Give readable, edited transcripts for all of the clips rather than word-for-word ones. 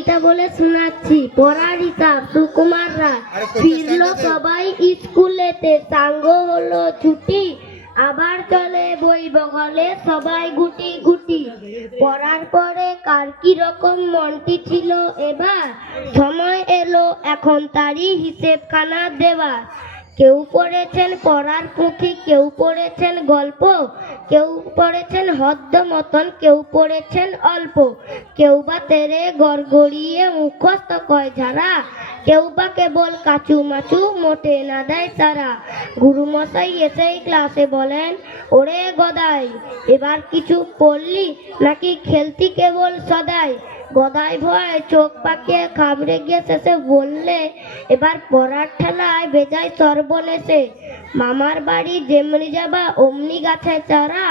কবিতা বলে শোনাচ্ছি। পড়ার হিসাব সুকুমাররা ফিরলো সবাই স্কুলেতে, সাঙ্গ হলো ছুটি, আবার চলে বই বগলে সবাই গুটি গুটি। পড়ার পরে কার কি রকম মনটি ছিল এবার, সময় এলো এখন তারই হিসেবখানা দেওয়ার। কেউ পড়েছেন পড়ার পুঁথি, কেউ পড়েছেন গল্প, কেউ পড়েছেন হদ্দ মতন, কেউ পড়েছেন অল্প, কেউ বা তেরে গড়গড়িয়ে মুখস্থ কয় যারা, কেউ বা কেবল কাচু মাচু মোটে না দেয় তারা। গুরুমশাই এসেই ক্লাসে বলেন, ওরে গদাই এবার কিছু পড়লি নাকি খেলতি কেবল সদাই। গদাই ভয় চোখ পাকিয়ে খাবড়ে গিয়ে শেষে বললে, এবার পড়ার ঠেলায় বেজায় সর্বনেশে, মামার বাড়ি যেমনি যাবা অমনি গাছে চারা,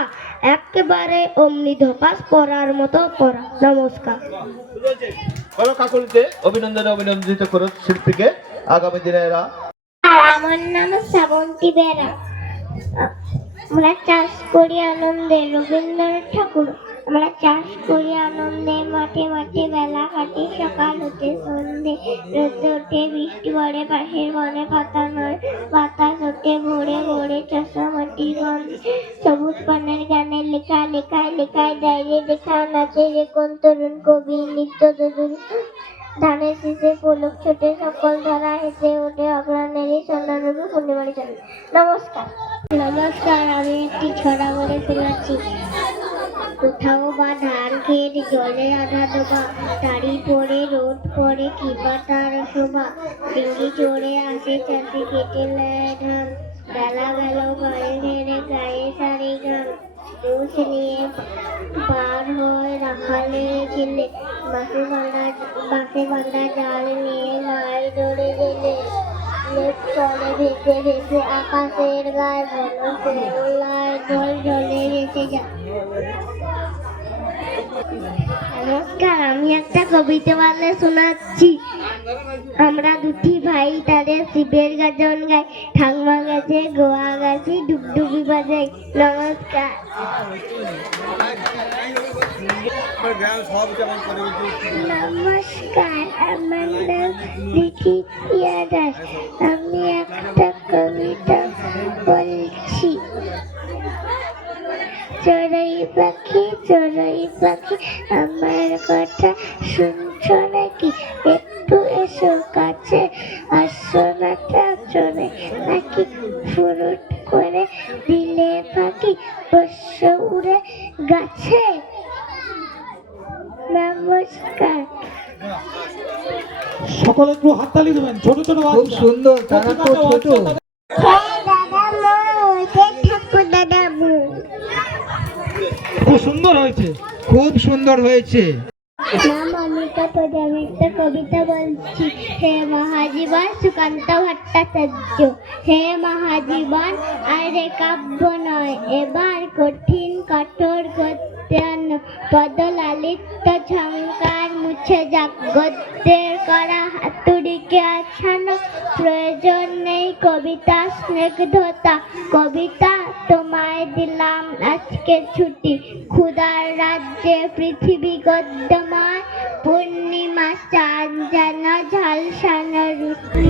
একেবারে অমনি ধপাস পড়ার মতো পড়া। নমস্কার। অভিনন্দিত করো শিল্পীকে আগামী দিনেরা। আমার নাম শ্রাবন্তী বেরা। আমরা চাষ করি আনন্দে, রবীন্দ্রনাথ ঠাকুর। আমরা চাষ করি আনন্দে, মাঠে মাঠে বেলা কাটি, সকাল হতে সন্ধে, রোদ ওঠে বৃষ্টি পড়ে, পাশের বনে পাতা নয়, বাতাস ওঠে ভোরে ভোরে, চষা মাটির গন্ধে, সবুজ পানের গানে লেখা লেখায় লেখায় ডাইরে লেখা, নাচে যে কোন তরুণ কবি নিত্য তরুণ, ধানের শীষে পলক ছোটে, সকল ধারা হেসে ওঠে, অগ্রাণেরই সোনারূপে পূর্ণিমারি চলে। নমস্কার। নমস্কার, আমি একটি ছড়া বলে শোনাচ্ছি। কোথাও বা ধান খেত জলে আধা ডোবা, তারি পরে রোদ পরে কিবা তার শোভা, ডিঙ্গি চড়ে আসে চাষি কেটে নেয় ধান, বেলা গেল গায়ে ঘেরে গায়ে সারি গান, রোজ নিয়ে পার হয় রাখালে ছেলে, বাসে বাঁধা জাল নিয়ে মাছ ধরে গেলে, মেঘ চলে ভেসে ভেসে আকাশের গায়ে, বনলায় জল জলে ভেসে যায়। নমস্কার, আমি একটা কবিতা বলে শোনাচ্ছি। আমরা দুটি ভাই তাদের শিবের গাজন গাই, ঠাকুমা গাছে গোয়া গাছি ডুবডুবি বাজাই। নমস্কার। নমস্কার, আমার নাম দিদি প্রিয়া দাস। আমি একটা কবিতা বলছি। চড়ুই পাখি আমার কথা শুনছো নাকি, একটু এসো কাছে, আসো না চড়ে নাকি, ফুরুট করে দিলে পাখি বস্য উড়ে গাছে। নমস্কার। সকলে একটু হাততালি দেবেন। ছোট ছোট খুব সুন্দর, তারা তো ছোট। খুব সুন্দর হয়েছে, খুব সুন্দর হয়েছে। নাম অমিতা প্রজা, আমি একটা কবিতা বলছি। হে মহাজীবন সুকান্ত ভট্টাচার্য, হে মহাজীবন আরে কাব্য নয়, এবার কঠিন কঠোর গদ্যান্ন, পদলালিত ঝঙ্কার মুছে যাক, গদ্যের করা হাতুড়িকে আছানো, প্রয়োজন নেই কবিতা স্নিগ্ধতা, কবিতা তোমায় দিলাম আজকে ছুটি, ক্ষুধার রাজ্যে পৃথিবী গদ্যময়, পূর্ণিমা চাঁদ যেন ঝলসানো রুটি।